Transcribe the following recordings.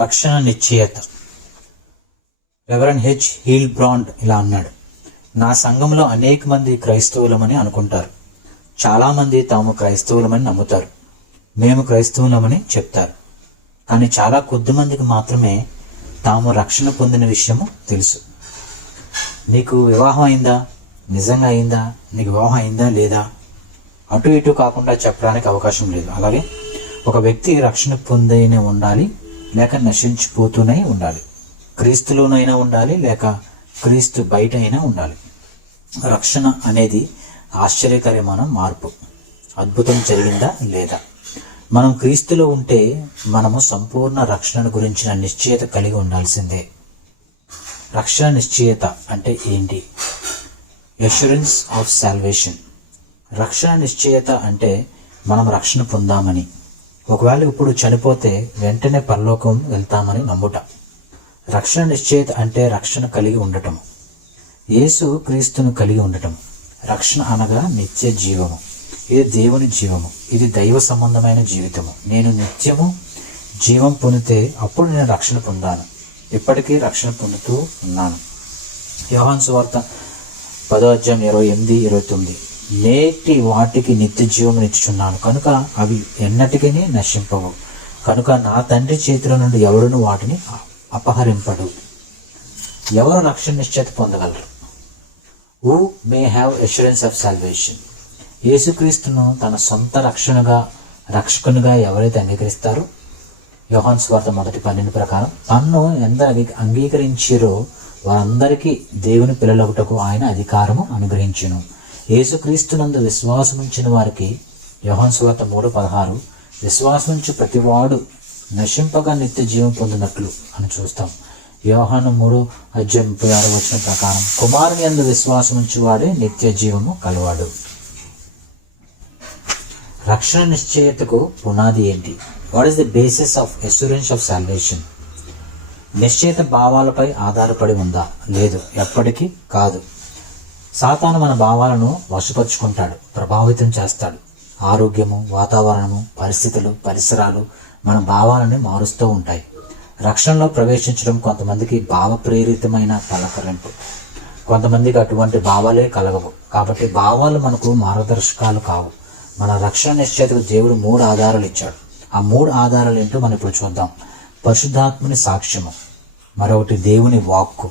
రక్షణ నిశ్చయత. Reverend H హీల్బ్రాండ్ ఇలా అన్నాడు, నా సంఘంలో అనేక మంది క్రైస్తవులమని అనుకుంటారు. చాలామంది తాము క్రైస్తవులమని నమ్ముతారు, మేము క్రైస్తవులమని చెప్తారు. కానీ చాలా కొద్ది మందికి మాత్రమే తాము రక్షణ పొందిన విషయము తెలుసు. నీకు వివాహం అయిందా? నిజంగా అయిందా? నీకు వివాహం అయిందా లేదా? అటు ఇటు కాకుండా చెప్పడానికి అవకాశం లేదు. అలాగే ఒక వ్యక్తి రక్షణ పొందైనా ఉండాలి, లేక నశించిపోతూనే ఉండాలి. క్రీస్తులోనైనా ఉండాలి, లేక క్రీస్తు బయట అయినా ఉండాలి. రక్షణ అనేది ఆశ్చర్యకరమైన మార్పు. అద్భుతం జరిగిందా లేదా? మనం క్రీస్తులో ఉంటే మనము సంపూర్ణ రక్షణ గురించిన నిశ్చయత కలిగి ఉండాల్సిందే. రక్షణ నిశ్చయత అంటే ఏంటి? Assurance of salvation. రక్షణ నిశ్చయత అంటే మనం రక్షణ పొందామని, ఒకవేళ ఇప్పుడు చనిపోతే వెంటనే పరలోకం వెళ్తామని నమ్ముట. రక్షణ నిశ్చయత అంటే రక్షణ కలిగి ఉండటం, యేసు క్రీస్తును కలిగి ఉండటం. రక్షణ అనగా నిత్య జీవము. ఇది దేవుని జీవము, ఇది దైవ సంబంధమైన జీవితము. నేను నిత్యము జీవం పొందితే అప్పుడు నేను రక్షణ పొందాను, ఇప్పటికీ రక్షణ పొందుతూ ఉన్నాను. యోహాను సువార్త 10:28-29. నేటి వాటికి నిత్య జీవము ఇచ్చుచున్నాను కనుక అవి ఎన్నటికీ నశింపవు, కనుక నా తండ్రి చేతిలో నుండి ఎవడును వాటిని అపహరింపడు. ఎవరు రక్షణ నిశ్చయత పొందగలరు? Who may have assurance of salvation. యేసుక్రీస్తును తన సొంత రక్షకునిగా ఎవరైతే అంగీకరిస్తారో, యోహాను సువార్త 1:12 ప్రకారం తన్ను ఎంత అంగీకరించారో వారందరికీ దేవుని పిల్లలగుటకు ఆయన అధికారము అనుగ్రహించును. యేసుక్రీస్తునందు విశ్వాసముంచిన వారికి యోహాను సువార్త 3:16 విశ్వాసముంచు ప్రతివాడు నశింపగా నిత్య జీవం పొందినట్లు అని చూస్తాం. యోహాను 3:36 ప్రకారం కుమారుని యందు విశ్వాసముంచు వాడే నిత్య జీవము కలవాడు. రక్షణ నిశ్చయతకు పునాది ఏంటి? What is the basis of assurance of salvation? నిశ్చయిత భావాలపై ఆధారపడి ఉందా? లేదు, ఎప్పటికీ కాదు. సాతాను మన భావాలను వశపరుచుకుంటాడు, ప్రభావితం చేస్తాడు. ఆరోగ్యము, వాతావరణము, పరిస్థితులు, పరిసరాలు మన భావాలను మారుస్తూ ఉంటాయి. రక్షణలో ప్రవేశించడం కొంతమందికి భావ ప్రేరితమైన తలకరింపు, కొంతమందికి అటువంటి భావాలే కలగవు. కాబట్టి భావాలు మనకు మార్గదర్శకాలు కావు. మన రక్షణ నిశ్చయతకు దేవుడు 3 ఆధారాలు ఇచ్చాడు. ఆ 3 ఆధారాలు ఏంటో మనం ఇప్పుడు చూద్దాం. పరిశుద్ధాత్మని సాక్ష్యము, మరొకటి దేవుని వాక్కు,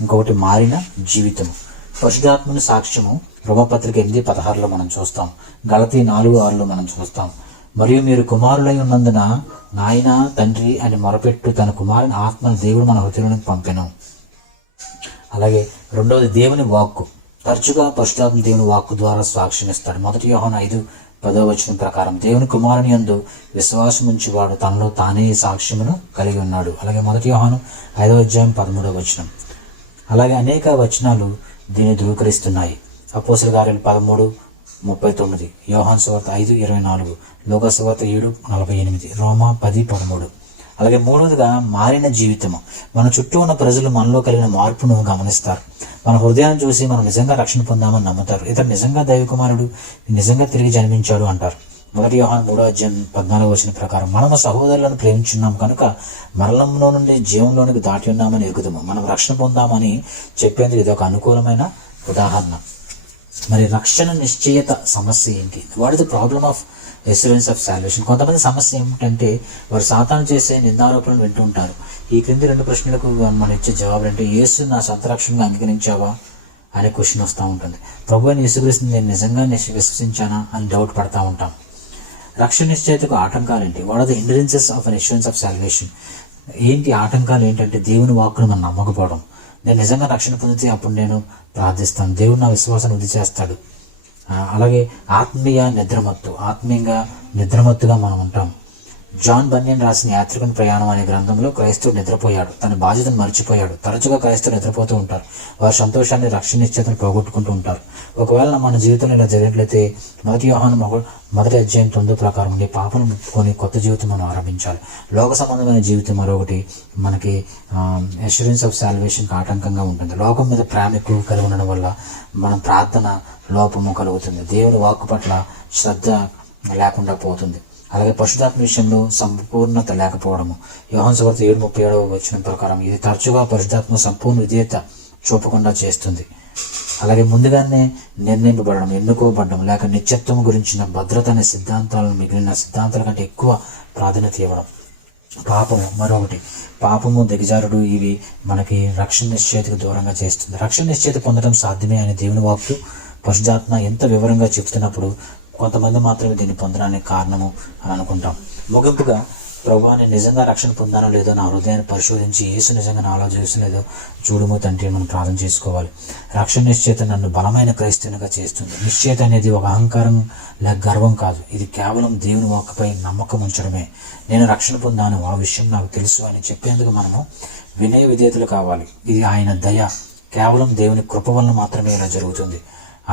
ఇంకొకటి మారిన జీవితము. పరిశుద్ధాత్మని సాక్ష్యము రోమపత్రిక 8:16 మనం చూస్తాం, గలతీ 4:6 మనం చూస్తాం. మరియు మీరు కుమారులై ఉన్నందున నాయన తండ్రి అని మొరపెట్టు తన కుమారుని ఆత్మను దేవుడు మన హృదయంలోకి పంపెను. అలాగే రెండవది దేవుని వాక్కు. తరచుగా పరిశుద్ధాత్మ దేవుని వాక్కు ద్వారా సాక్ష్యం ఇస్తాడు. 1 యోహాను 5:10 ప్రకారం దేవుని కుమారుని యందు విశ్వాసం ఉంచేవాడు తనలో తానే సాక్ష్యమును కలిగి ఉన్నాడు. అలాగే 1 యోహాను 5:13. అలాగే అనేక వచనాలు దీన్ని ధృవీకరిస్తున్నాయి. అపోస్తలుల కార్యాలు 13:39, యోహాను సువార్త 5:24, లూకా సువార్త 7:48, రోమా 10:13. అలాగే మూడవదిగా మారిన జీవితము. మన చుట్టూ ఉన్న ప్రజలు మనలో కలిగిన మార్పును గమనిస్తారు. మన హృదయాన్ని చూసి మనం నిజంగా రక్షణ పొందామని నమ్ముతారు. ఇతను నిజంగా దైవ కుమారుడు, నిజంగా తిరిగి జన్మించాడు అంటారు. 1 యోహాను 3:14 ప్రకారం మనము సహోదరులను ప్రేమించున్నాం కనుక మరణంలో నుండి జీవంలోనికి దాటి ఉన్నామని ఎరుగుదాము. మనం రక్షణ పొందామని చెప్పేందుకు ఇది ఒక అనుకూలమైన ఉదాహరణ. మరి రక్షణ నిశ్చయత సమస్య ఏంటి? What is the problem of assurance of salvation? కొంతమంది సమస్య ఏమిటంటే వారు సాతాను చేసే నిందారోపణలు వింటూ ఉంటారు. ఈ క్రింది 2 ప్రశ్నలకు మనం ఇచ్చే జవాబులు అంటే, యేసు నా సొంత రక్షణగా అంగీకరించావా అనే క్వశ్చన్ వస్తూ ఉంటుంది. ప్రభు అయిన యేసుక్రీస్తుని నేను నిజంగా విశ్వసించానా అని డౌట్ పడతా ఉంటాం. రక్షణ నిశ్చయతకు ఆటంకాలు ఏంటి? What are the hindrances of an assurance of salvation? ఏంటి ఆటంకాలు? ఏంటంటే దేవుని వాక్కును మనం నమ్మకపోవడం. నేను నిజంగా రక్షణ పొందితే అప్పుడు నేను ప్రార్థిస్తాను, దేవుడు నా విశ్వాసాన్ని వృద్ధి చేస్తాడు. అలాగే ఆత్మీయంగా నిద్రమత్తుగా మనం ఉంటాం. జాన్ బన్యన్ రాసిన యాత్రికుని ప్రయాణం అనే గ్రంథంలో క్రైస్తవుడు నిద్రపోయాడు, తన బాధ్యతను మర్చిపోయాడు. తరచుగా క్రైస్తవులు నిద్రపోతూ ఉంటారు. వారి సంతోషాన్ని, రక్షణ నిశ్చయతను పోగొట్టుకుంటూ ఉంటారు. ఒకవేళ మన జీవితంలో ఇలా జరిగినట్లయితే 1 యోహాను 1:9 ప్రకారం నీ పాపను ముప్పుకొని కొత్త జీవితం మనం ఆరంభించాలి. లోక సంబంధమైన జీవితం మరొకటి మనకి అష్యూరెన్స్ ఆఫ్ సాల్వేషన్కి ఆటంకంగా ఉంటుంది. లోకం మీద ప్రేమ ఎక్కువ కలిగి ఉండడం వల్ల మనం ప్రార్థన లోపము కలుగుతుంది, దేవుని వాక్కు పట్ల శ్రద్ధ లేకుండా పోతుంది. అలాగే పరిశుద్ధాత్మ విషయంలో సంపూర్ణత లేకపోవడము. యోహాను సువార్త 7:37 ప్రకారం ఇది తరచుగా పరిశుద్ధాత్మ సంపూర్ణ విధేయత చూపకుండా చేస్తుంది. అలాగే ముందుగానే నిర్ణయింపబడడం, ఎన్నుకోబడడం లేక నిత్యత్వం గురించిన భద్రత అనే సిద్ధాంతాలను మిగిలిన సిద్ధాంతాల కంటే ఎక్కువ ప్రాధాన్యత ఇవ్వడం. పాపము మరొకటి. పాపము, దిగజారుడు ఇవి మనకి రక్షణ నిశ్చయితకు దూరంగా చేస్తుంది. రక్షణ నిశ్చయిత పొందడం సాధ్యమే అని దేవుని వాక్కు పరిశుద్ధాత్మ ఎంత వివరంగా చెప్తున్నప్పుడు కొంతమంది మాత్రమే దీన్ని పొందడానికి కారణము అని అనుకుంటాం. ముగింపుగా, ప్రభువా, నేను నిజంగా రక్షణ పొందానో లేదో నా హృదయాన్ని పరిశోధించి యేసు నిజంగా నాలో చేసినదో చూడుము తండ్రి మనం ప్రార్థన చేసుకోవాలి. రక్షణ నిశ్చయిత నన్ను బలమైన క్రైస్తవునిగా చేస్తుంది. నిశ్చయిత అనేది ఒక అహంకారం లేక గర్వం కాదు. ఇది కేవలం దేవుని వాక్కుపై నమ్మకం ఉంచడమే. నేను రక్షణ పొందాను, ఆ విషయం నాకు తెలుసు అని చెప్పేందుకు మనము వినయ విధేయతలు కావాలి. ఇది ఆయన దయ. కేవలం దేవుని కృప వలన మాత్రమే ఇలా జరుగుతుంది.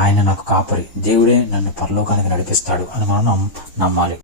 ఆయన నాకు కాపరి, దేవుడే నన్ను పరలోకానికి నడిపిస్తాడు అని మనం నమ్మాలి.